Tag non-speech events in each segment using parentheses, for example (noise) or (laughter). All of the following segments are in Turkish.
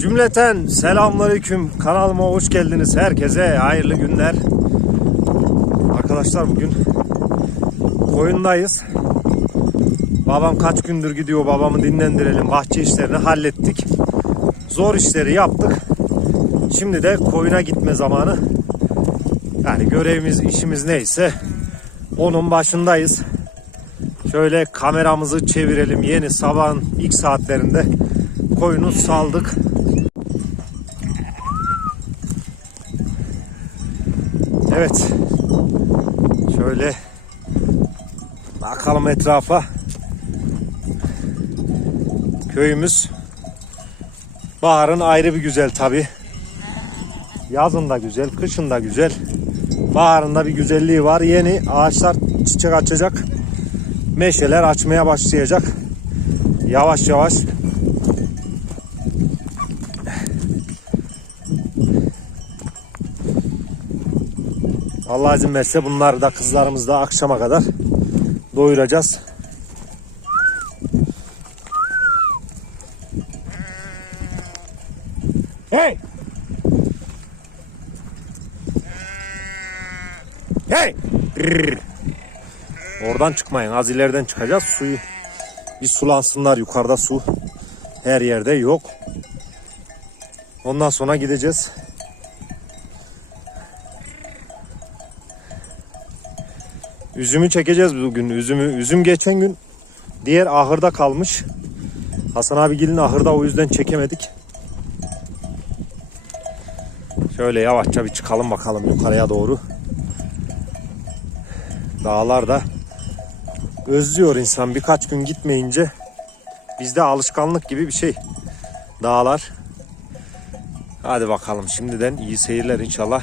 Cümleten selamünaleyküm kanalıma hoş geldiniz. Herkese hayırlı günler. Arkadaşlar bugün koyundayız. Babam kaç gündür gidiyor babamı dinlendirelim. Bahçe işlerini hallettik. Zor işleri yaptık. Şimdi de koyuna gitme zamanı. Yani görevimiz işimiz neyse onun başındayız. Şöyle kameramızı çevirelim. Yeni sabahın ilk saatlerinde koyunu saldık. Evet. Şöyle bakalım etrafa. Köyümüz baharın ayrı bir güzel tabi. Yazın da güzel, kışın da güzel. Baharında bir güzelliği var. Yeni ağaçlar çiçek açacak. Meşeler açmaya başlayacak. Yavaş yavaş Allah izin verirse bunları da kızlarımız da akşama kadar doyuracağız. Hey! Hey! Rrr. Oradan çıkmayın. Az ileriden çıkacağız. Suyu bir sulansınlar. Yukarıda su her yerde yok. Ondan sonra gideceğiz. Üzümü çekeceğiz bugün. Üzümü üzüm geçen gün diğer ahırda kalmış. Hasan abi gelin ahırda o yüzden çekemedik. Şöyle yavaşça bir çıkalım bakalım yukarıya doğru. Dağlar da özlüyor insan birkaç gün gitmeyince bizde alışkanlık gibi bir şey. Dağlar. Hadi bakalım şimdiden iyi seyirler inşallah.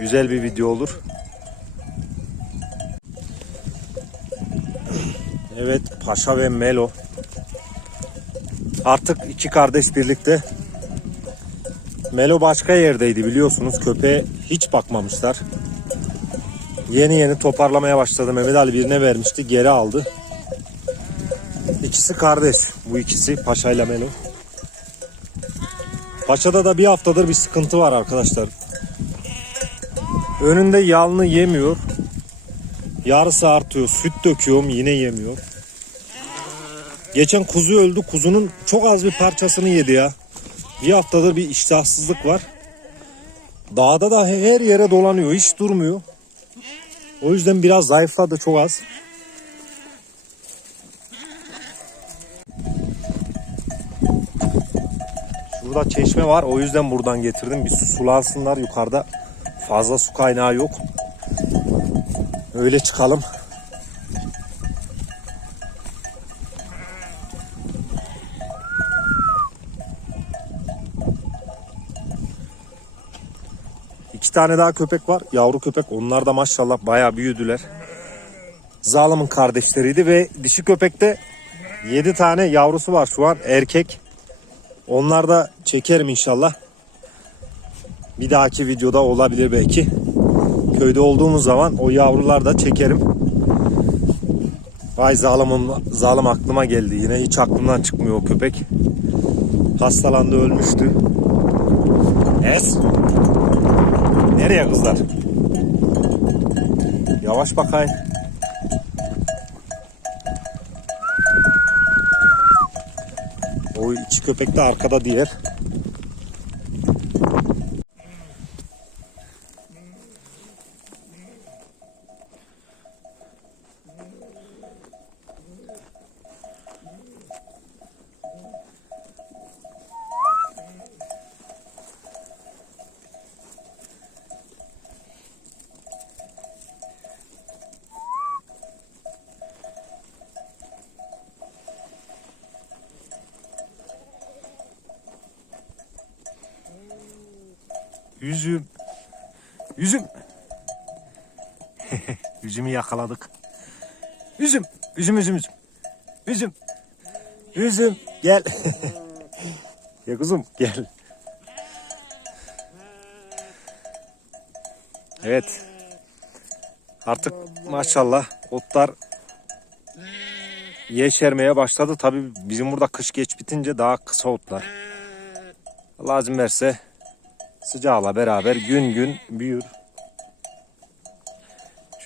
Güzel bir video olur. Evet Paşa ve Melo. Artık iki kardeş birlikte. Melo başka yerdeydi biliyorsunuz. Köpeğe hiç bakmamışlar. Yeni yeni toparlamaya başladı. Mehmet Ali birine vermişti. Geri aldı. İkisi kardeş. Bu ikisi Paşa ile Melo. Paşa'da da bir haftadır bir sıkıntı var arkadaşlar. Önünde yalını yemiyor. Yarısı artıyor. Süt döküyorum yine yemiyor. Geçen kuzu öldü. Kuzunun çok az bir parçasını yedi ya. Bir haftadır bir iştahsızlık var. Dağda da her yere dolanıyor. Hiç durmuyor. O yüzden biraz zayıfladı çok az. Şurada çeşme var. O yüzden buradan getirdim. Bir su sulansınlar. Yukarıda fazla su kaynağı yok. Öyle çıkalım. Tane daha köpek var. Yavru köpek. Onlar da maşallah bayağı büyüdüler. Zalım'ın kardeşleriydi ve dişi köpekte 7 tane yavrusu var şu an erkek. Onlar da çekerim inşallah. Bir dahaki videoda olabilir belki. Köyde olduğumuz zaman o yavrular da çekerim. Vay zalimim, zalim aklıma geldi yine. Hiç aklımdan çıkmıyor o köpek. Hastalandı ölmüştü. Es. Nereye kızlar? Yavaş bakayım. O iki köpek de arkada diğer. Yüzüm. Yüzüm. (laughs) Yüzümü yakaladık. Yüzüm. Yüzüm yüzüm yüzüm. Yüzüm. Yüzüm. Gel. (laughs) ya kızım gel. Evet. Artık maşallah otlar yeşermeye başladı. Tabii bizim burada kış geç bitince daha kısa otlar. İzin verse sıcağla beraber gün gün büyür.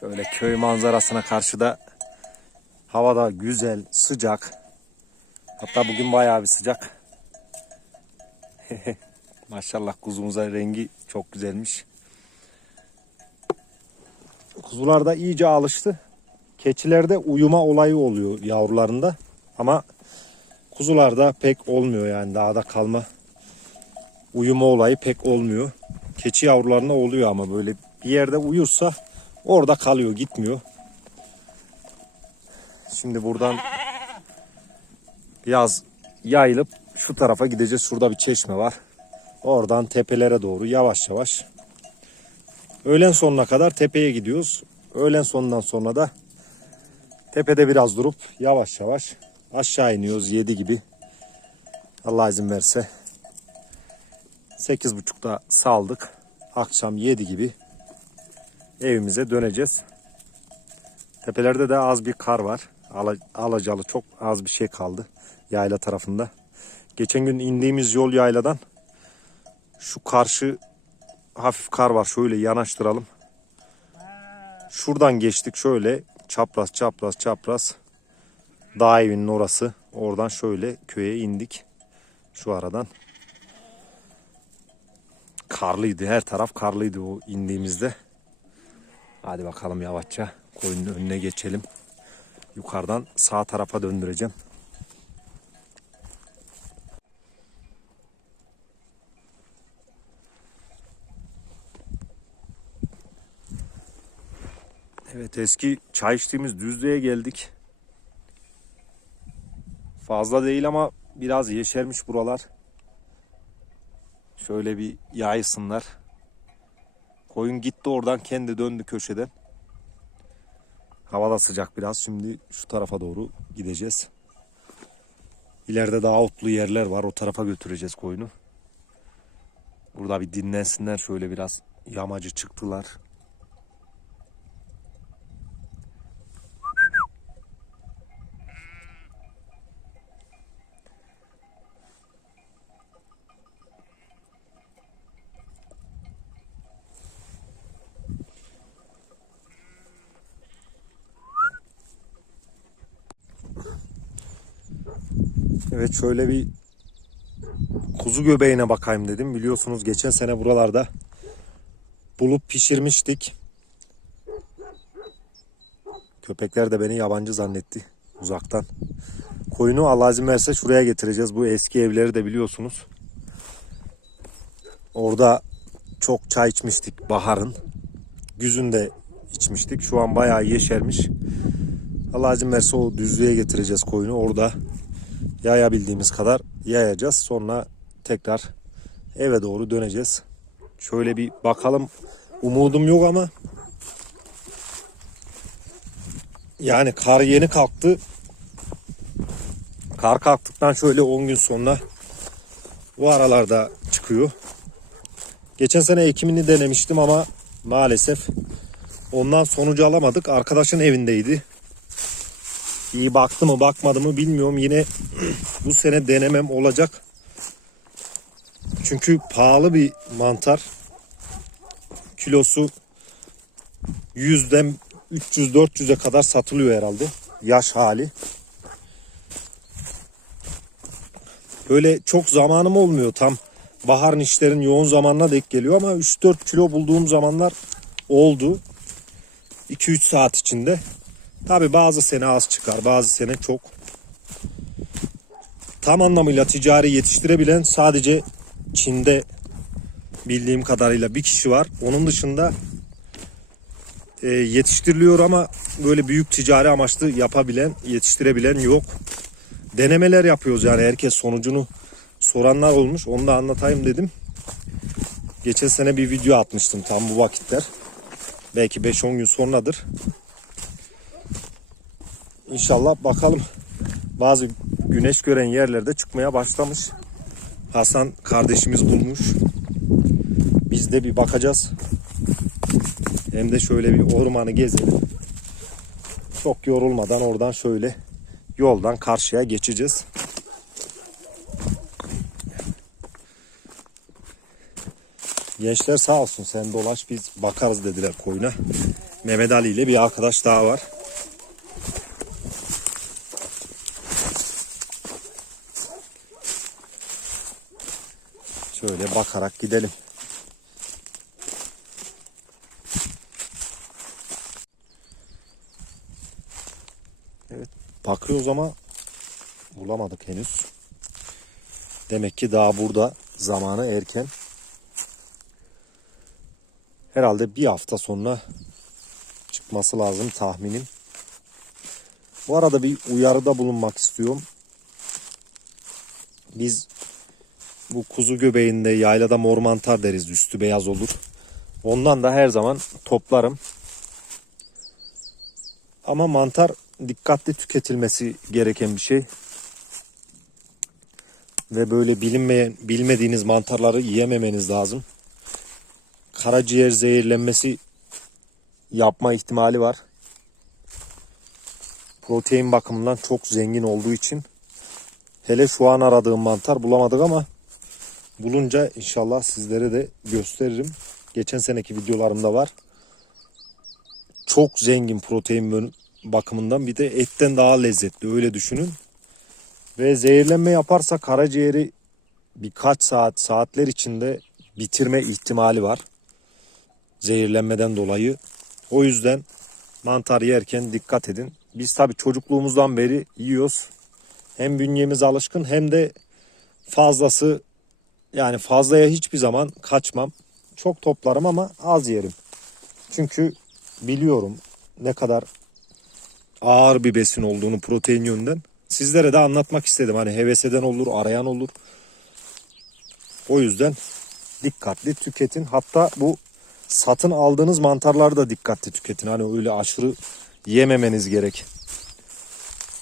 Şöyle köy manzarasına karşı da hava da güzel, sıcak. Hatta bugün bayağı bir sıcak. (laughs) Maşallah kuzumuza rengi çok güzelmiş. Kuzular da iyice alıştı. Keçilerde uyuma olayı oluyor yavrularında. Ama kuzularda pek olmuyor yani dağda kalma uyuma olayı pek olmuyor. Keçi yavrularında oluyor ama böyle bir yerde uyursa orada kalıyor gitmiyor. Şimdi buradan biraz yayılıp şu tarafa gideceğiz. Şurada bir çeşme var. Oradan tepelere doğru yavaş yavaş. Öğlen sonuna kadar tepeye gidiyoruz. Öğlen sonundan sonra da tepede biraz durup yavaş yavaş aşağı iniyoruz 7 gibi. Allah izin verse. 8.30'da saldık. Akşam 7 gibi evimize döneceğiz. Tepelerde de az bir kar var. Ala- Alacalı çok az bir şey kaldı yayla tarafında. Geçen gün indiğimiz yol yayladan şu karşı hafif kar var. Şöyle yanaştıralım. Şuradan geçtik şöyle çapraz çapraz çapraz dağ evinin orası. Oradan şöyle köye indik. Şu aradan. Karlıydı. Her taraf karlıydı o indiğimizde. Hadi bakalım yavaşça koyunun önüne geçelim. Yukarıdan sağ tarafa döndüreceğim. Evet eski çay içtiğimiz düzlüğe geldik. Fazla değil ama biraz yeşermiş buralar. Şöyle bir yaysınlar. Koyun gitti oradan kendi döndü köşeden. Hava da sıcak biraz. Şimdi şu tarafa doğru gideceğiz. İleride daha otlu yerler var. O tarafa götüreceğiz koyunu. Burada bir dinlensinler. Şöyle biraz yamacı çıktılar. Evet şöyle bir kuzu göbeğine bakayım dedim. Biliyorsunuz geçen sene buralarda bulup pişirmiştik. Köpekler de beni yabancı zannetti uzaktan. Koyunu Allah izin verse şuraya getireceğiz. Bu eski evleri de biliyorsunuz. Orada çok çay içmiştik baharın. Güzün de içmiştik. Şu an bayağı yeşermiş. Allah izin verse o düzlüğe getireceğiz koyunu. Orada yayabildiğimiz kadar yayacağız. Sonra tekrar eve doğru döneceğiz. Şöyle bir bakalım. Umudum yok ama yani kar yeni kalktı. Kar kalktıktan şöyle 10 gün sonra bu aralarda çıkıyor. Geçen sene ekimini denemiştim ama maalesef ondan sonucu alamadık. Arkadaşın evindeydi. İyi baktı mı bakmadı mı bilmiyorum. Yine (clears throat) bu sene denemem olacak. Çünkü pahalı bir mantar. Kilosu 100'den 300-400'e kadar satılıyor herhalde. Yaş hali. Böyle çok zamanım olmuyor tam. Baharın işlerin yoğun zamanına denk geliyor ama 3-4 kilo bulduğum zamanlar oldu. 2-3 saat içinde. Tabi bazı sene az çıkar, bazı sene çok. Tam anlamıyla ticari yetiştirebilen sadece Çin'de bildiğim kadarıyla bir kişi var. Onun dışında e, yetiştiriliyor ama böyle büyük ticari amaçlı yapabilen, yetiştirebilen yok. Denemeler yapıyoruz yani herkes sonucunu soranlar olmuş. Onu da anlatayım dedim. Geçen sene bir video atmıştım tam bu vakitler. Belki 5-10 gün sonradır. İnşallah bakalım. Bazı güneş gören yerlerde çıkmaya başlamış. Hasan kardeşimiz bulmuş. Biz de bir bakacağız. Hem de şöyle bir ormanı gezelim. Çok yorulmadan oradan şöyle yoldan karşıya geçeceğiz. Gençler sağ olsun sen dolaş biz bakarız dediler koyuna. Mehmet Ali ile bir arkadaş daha var. Şöyle bakarak gidelim. Evet bakıyoruz ama bulamadık henüz. Demek ki daha burada zamanı erken. Herhalde bir hafta sonra çıkması lazım tahminim. Bu arada bir uyarıda bulunmak istiyorum. Biz bu kuzu göbeğinde yaylada mor mantar deriz üstü beyaz olur. Ondan da her zaman toplarım. Ama mantar dikkatli tüketilmesi gereken bir şey. Ve böyle bilinmeyen, bilmediğiniz mantarları yiyememeniz lazım. Karaciğer zehirlenmesi yapma ihtimali var. Protein bakımından çok zengin olduğu için hele şu an aradığım mantar bulamadık ama bulunca inşallah sizlere de gösteririm. Geçen seneki videolarımda var. Çok zengin protein bakımından bir de etten daha lezzetli öyle düşünün. Ve zehirlenme yaparsa karaciğeri birkaç saat saatler içinde bitirme ihtimali var. Zehirlenmeden dolayı. O yüzden mantar yerken dikkat edin. Biz tabi çocukluğumuzdan beri yiyoruz. Hem bünyemiz alışkın hem de fazlası yani fazlaya hiçbir zaman kaçmam. Çok toplarım ama az yerim. Çünkü biliyorum ne kadar ağır bir besin olduğunu protein yönden. Sizlere de anlatmak istedim. Hani heves eden olur, arayan olur. O yüzden dikkatli tüketin. Hatta bu satın aldığınız mantarları da dikkatli tüketin. Hani öyle aşırı yememeniz gerek.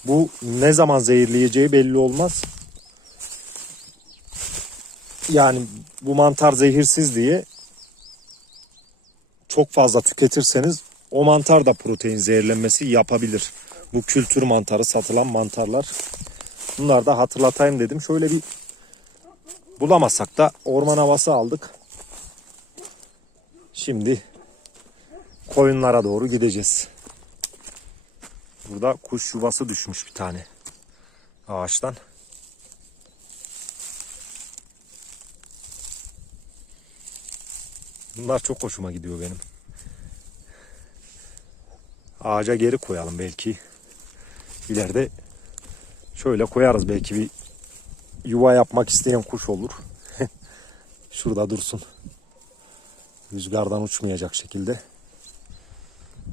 Bu ne zaman zehirleyeceği belli olmaz. Yani bu mantar zehirsiz diye çok fazla tüketirseniz o mantar da protein zehirlenmesi yapabilir. Bu kültür mantarı satılan mantarlar. Bunlar da hatırlatayım dedim. Şöyle bir bulamasak da orman havası aldık. Şimdi koyunlara doğru gideceğiz. Burada kuş yuvası düşmüş bir tane ağaçtan. Bunlar çok hoşuma gidiyor benim. Ağaca geri koyalım belki. İleride şöyle koyarız belki bir yuva yapmak isteyen kuş olur. (laughs) Şurada dursun. Rüzgardan uçmayacak şekilde.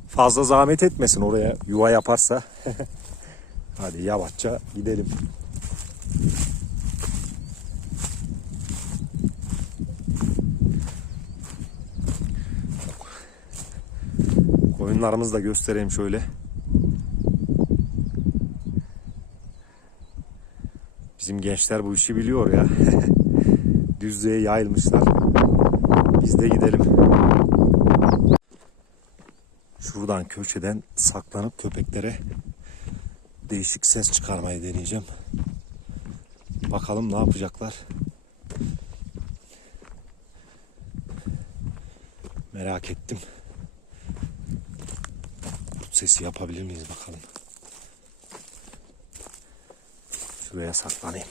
Fazla zahmet etmesin oraya yuva yaparsa. (laughs) Hadi yavaşça gidelim. Koyunlarımızı da göstereyim şöyle. Bizim gençler bu işi biliyor ya. (laughs) Düzlüğe yayılmışlar. Biz de gidelim. Şuradan köşeden saklanıp köpeklere değişik ses çıkarmayı deneyeceğim. Bakalım ne yapacaklar. Merak ettim. Kurt sesi yapabilir miyiz bakalım. Şuraya saklanayım.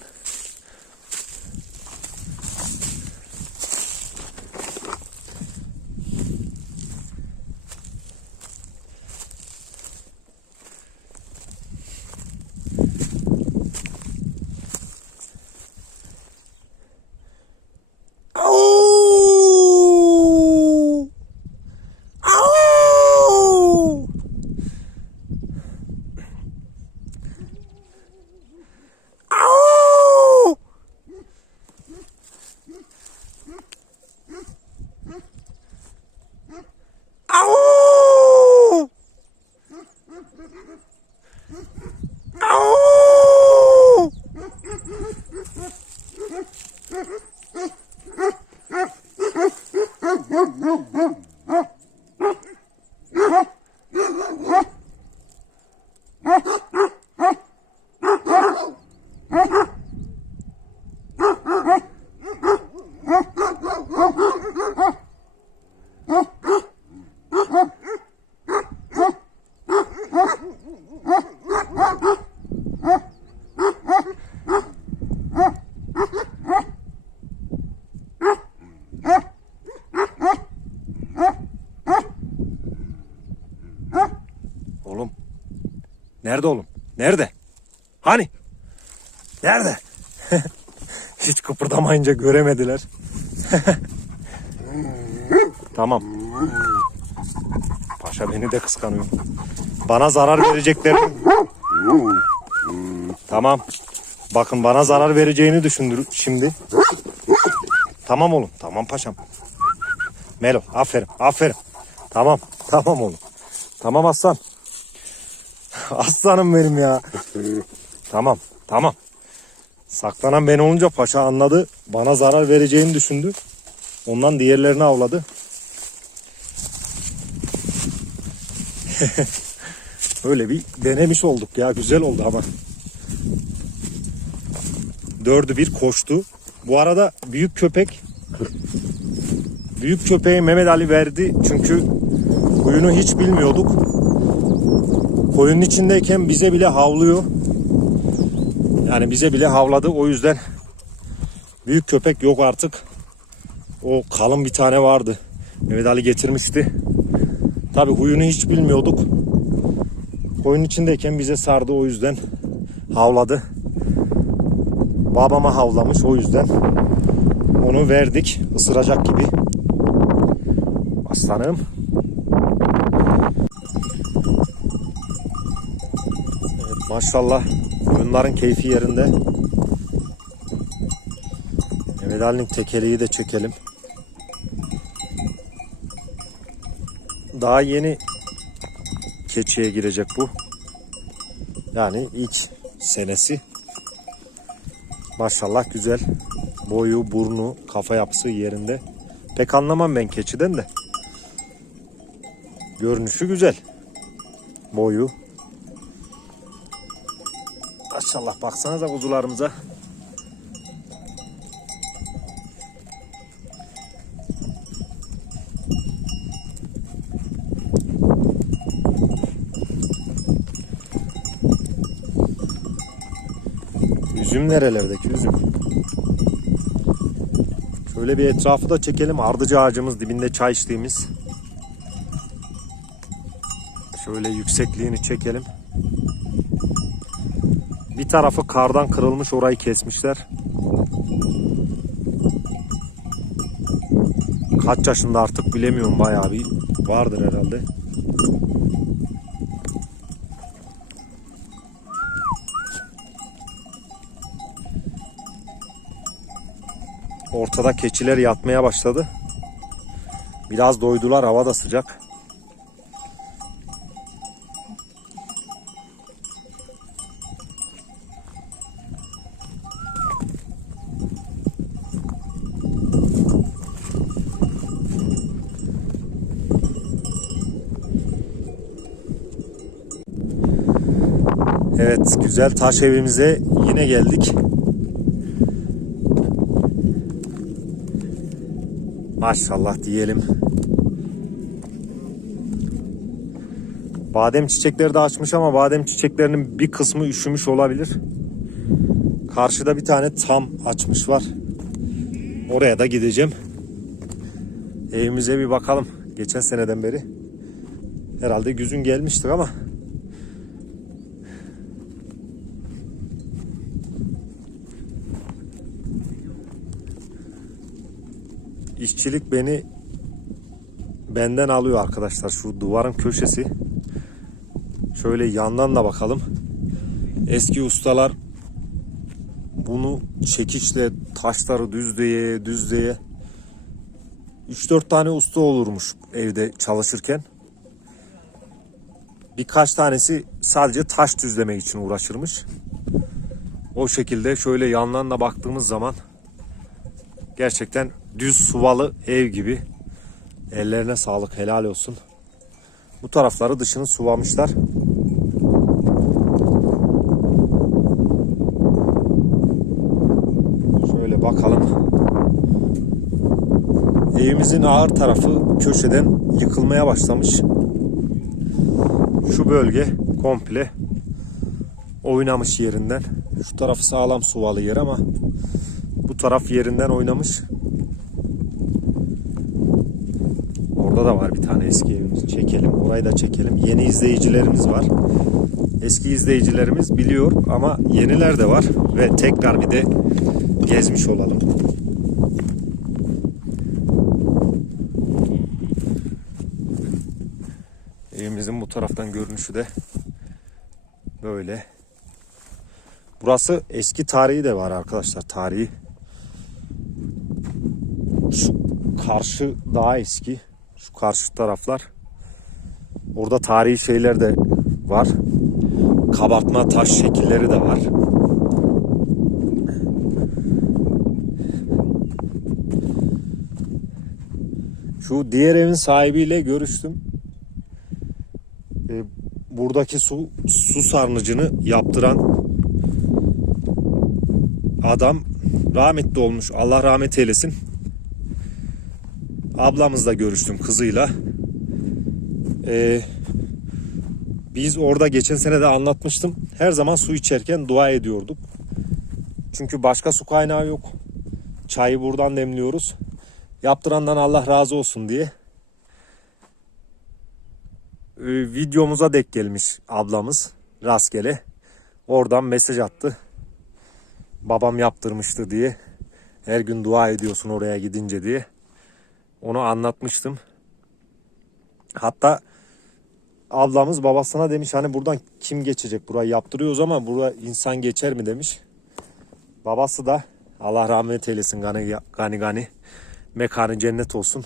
Kıpırdamayınca göremediler. (laughs) tamam. Paşa beni de kıskanıyor. Bana zarar verecekler. Tamam. Bakın bana zarar vereceğini düşündür şimdi. Tamam oğlum. Tamam paşam. Melo aferin aferin. Tamam tamam oğlum. Tamam aslan. Aslanım benim ya. tamam tamam. Saklanan ben olunca paşa anladı. Bana zarar vereceğini düşündü. Ondan diğerlerini avladı. (laughs) Öyle bir denemiş olduk ya. Güzel oldu ama. Dördü bir koştu. Bu arada büyük köpek büyük köpeği Mehmet Ali verdi. Çünkü huyunu hiç bilmiyorduk. Koyunun içindeyken bize bile havlıyor. Yani bize bile havladı. O yüzden büyük köpek yok artık. O kalın bir tane vardı. Mehmet Ali getirmişti. Tabi huyunu hiç bilmiyorduk. Koyun içindeyken bize sardı o yüzden havladı. Babama havlamış o yüzden onu verdik ısıracak gibi. Aslanım. Maşallah koyunların keyfi yerinde. Mehmet Ali'nin tekeliği de çekelim. Daha yeni keçiye girecek bu. Yani ilk senesi. Maşallah güzel. Boyu, burnu, kafa yapısı yerinde. Pek anlamam ben keçiden de. Görünüşü güzel. Boyu. Maşallah baksanıza kuzularımıza. Üzüm nerelerdeki üzüm? Şöyle bir etrafı da çekelim. Ardıcı ağacımız dibinde çay içtiğimiz. Şöyle yüksekliğini çekelim. Tarafı kardan kırılmış orayı kesmişler. Kaç yaşında artık bilemiyorum bayağı bir vardır herhalde. Ortada keçiler yatmaya başladı. Biraz doydular hava da sıcak. Evet güzel taş evimize yine geldik. Maşallah diyelim. Badem çiçekleri de açmış ama badem çiçeklerinin bir kısmı üşümüş olabilir. Karşıda bir tane tam açmış var. Oraya da gideceğim. Evimize bir bakalım. Geçen seneden beri. Herhalde güzün gelmiştir ama. İşçilik beni benden alıyor arkadaşlar. Şu duvarın köşesi. Şöyle yandan da bakalım. Eski ustalar bunu çekiçle taşları düzleye düzleye 3-4 tane usta olurmuş evde çalışırken. Birkaç tanesi sadece taş düzlemek için uğraşırmış. O şekilde şöyle yandan da baktığımız zaman gerçekten düz suvalı ev gibi. Ellerine sağlık helal olsun. Bu tarafları dışını sulamışlar. Şöyle bakalım. Evimizin ağır tarafı köşeden yıkılmaya başlamış. Şu bölge komple oynamış yerinden. Şu tarafı sağlam suvalı yer ama bu taraf yerinden oynamış. Orada da var bir tane eski evimiz. Çekelim. Orayı da çekelim. Yeni izleyicilerimiz var. Eski izleyicilerimiz biliyor ama yeniler de var ve tekrar bir de gezmiş olalım. Evimizin bu taraftan görünüşü de böyle. Burası eski tarihi de var arkadaşlar tarihi. Şu karşı daha eski. Şu karşı taraflar. Orada tarihi şeyler de var. Kabartma taş şekilleri de var. Şu diğer evin sahibiyle görüştüm. Ee, buradaki su su sarnıcını yaptıran adam rahmetli olmuş. Allah rahmet eylesin. Ablamızla görüştüm kızıyla. Ee, biz orada geçen sene de anlatmıştım. Her zaman su içerken dua ediyorduk. Çünkü başka su kaynağı yok. Çayı buradan demliyoruz. Yaptırandan Allah razı olsun diye. Ee, videomuza dek gelmiş ablamız rastgele. Oradan mesaj attı. Babam yaptırmıştı diye. Her gün dua ediyorsun oraya gidince diye. Onu anlatmıştım. Hatta ablamız babasına demiş hani buradan kim geçecek burayı yaptırıyoruz ama burada insan geçer mi demiş. Babası da Allah rahmet eylesin gani gani gani mekanı cennet olsun.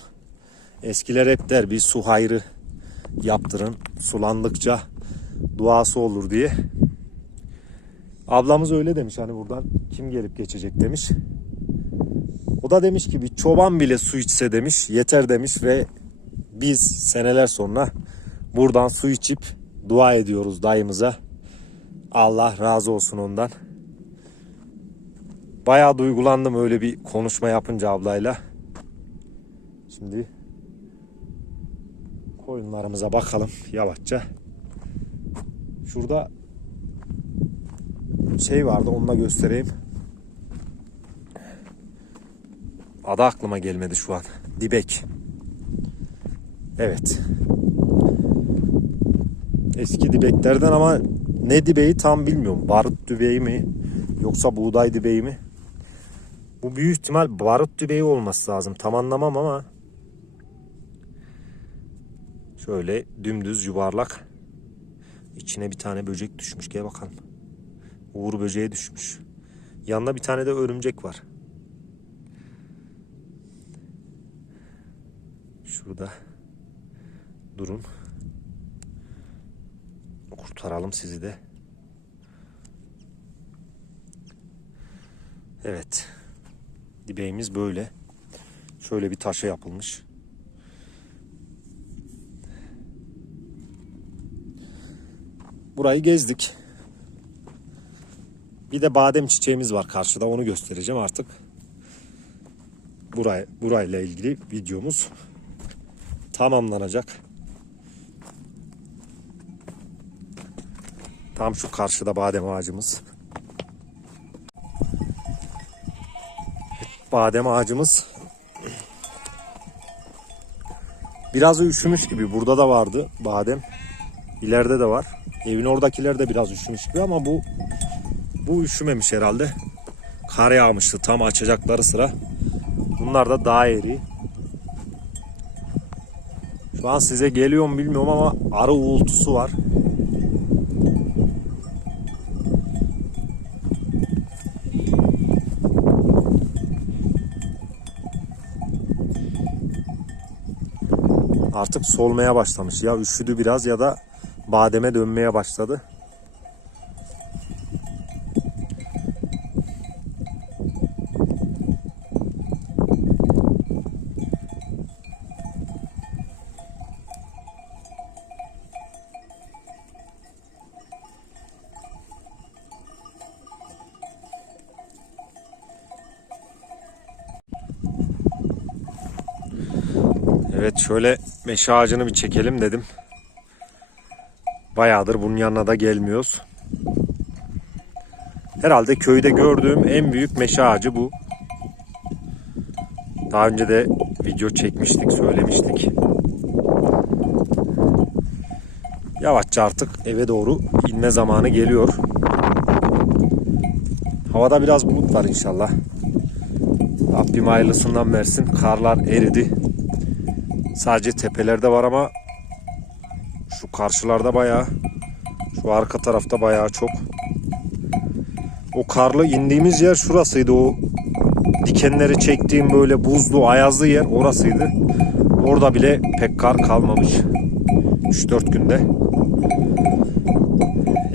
Eskiler hep der bir su hayrı yaptırın sulandıkça duası olur diye. Ablamız öyle demiş hani buradan kim gelip geçecek demiş. O da demiş ki bir çoban bile su içse demiş yeter demiş ve biz seneler sonra buradan su içip dua ediyoruz dayımıza. Allah razı olsun ondan. Bayağı duygulandım öyle bir konuşma yapınca ablayla. Şimdi koyunlarımıza bakalım yavaşça. Şurada şey vardı onu da göstereyim. Adı aklıma gelmedi şu an. Dibek. Evet. Eski dibeklerden ama ne dibeği tam bilmiyorum. Barut dibeği mi yoksa buğday dibeği mi? Bu büyük ihtimal barut dibeği olması lazım. Tam anlamam ama şöyle dümdüz yuvarlak içine bir tane böcek düşmüş. Gel bakalım. Uğur böceği düşmüş. Yanında bir tane de örümcek var. Şurada. Durun. Kurtaralım sizi de. Evet. Dibeğimiz böyle. Şöyle bir taşa yapılmış. Burayı gezdik. Bir de badem çiçeğimiz var karşıda. Onu göstereceğim artık. Buraya, burayla ilgili videomuz tamamlanacak. Tam şu karşıda badem ağacımız. Badem ağacımız biraz üşümüş gibi. Burada da vardı badem. İleride de var. Evin oradakiler de biraz üşümüş gibi ama bu bu üşümemiş herhalde. Kar yağmıştı tam açacakları sıra. Bunlar da daha eri. Şu an size geliyor mu bilmiyorum ama arı uğultusu var. Artık solmaya başlamış. Ya üşüdü biraz ya da bademe dönmeye başladı. Evet şöyle meşe ağacını bir çekelim dedim. Bayağıdır bunun yanına da gelmiyoruz. Herhalde köyde gördüğüm en büyük meşe ağacı bu. Daha önce de video çekmiştik, söylemiştik. Yavaşça artık eve doğru inme zamanı geliyor. Havada biraz bulut var inşallah. Rabbim hayırlısından versin. Karlar eridi. Sadece tepelerde var ama şu karşılarda bayağı şu arka tarafta bayağı çok. O karlı indiğimiz yer şurasıydı o dikenleri çektiğim böyle buzlu ayazlı yer orasıydı. Orada bile pek kar kalmamış. 3-4 günde.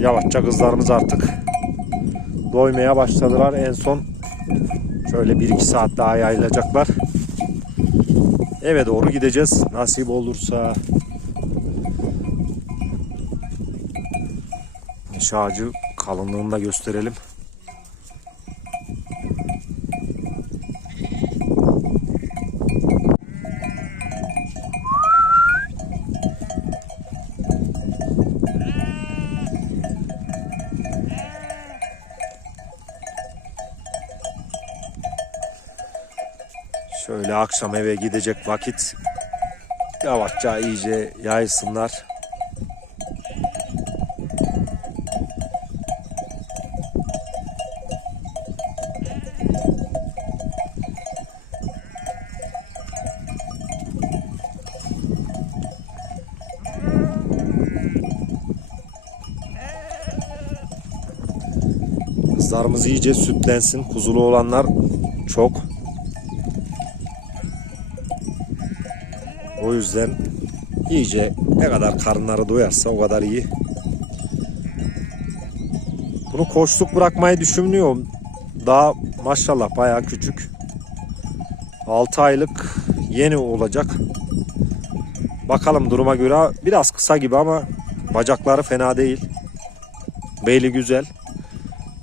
Yavaşça kızlarımız artık doymaya başladılar. En son şöyle 1-2 saat daha yayılacaklar. Eve doğru gideceğiz. Nasip olursa. Meşe ağacı kalınlığını da gösterelim. Şöyle akşam eve gidecek vakit yavaşça iyice yaysınlar. Kızlarımız iyice sütlensin. Kuzulu olanlar çok. O yüzden iyice ne kadar karınları doyarsa o kadar iyi. Bunu koçluk bırakmayı düşünmüyorum. Daha maşallah bayağı küçük. 6 aylık yeni olacak. Bakalım duruma göre biraz kısa gibi ama bacakları fena değil. Beli güzel.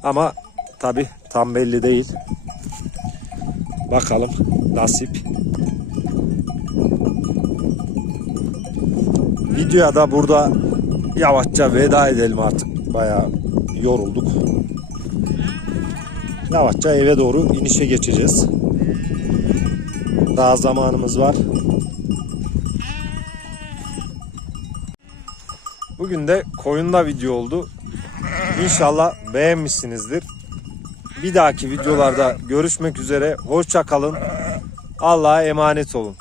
Ama tabi tam belli değil. Bakalım nasip. Videoya da burada yavaşça veda edelim artık. Bayağı yorulduk. Yavaşça eve doğru inişe geçeceğiz. Daha zamanımız var. Bugün de koyunda video oldu. İnşallah beğenmişsinizdir. Bir dahaki videolarda görüşmek üzere. Hoşça kalın. Allah'a emanet olun.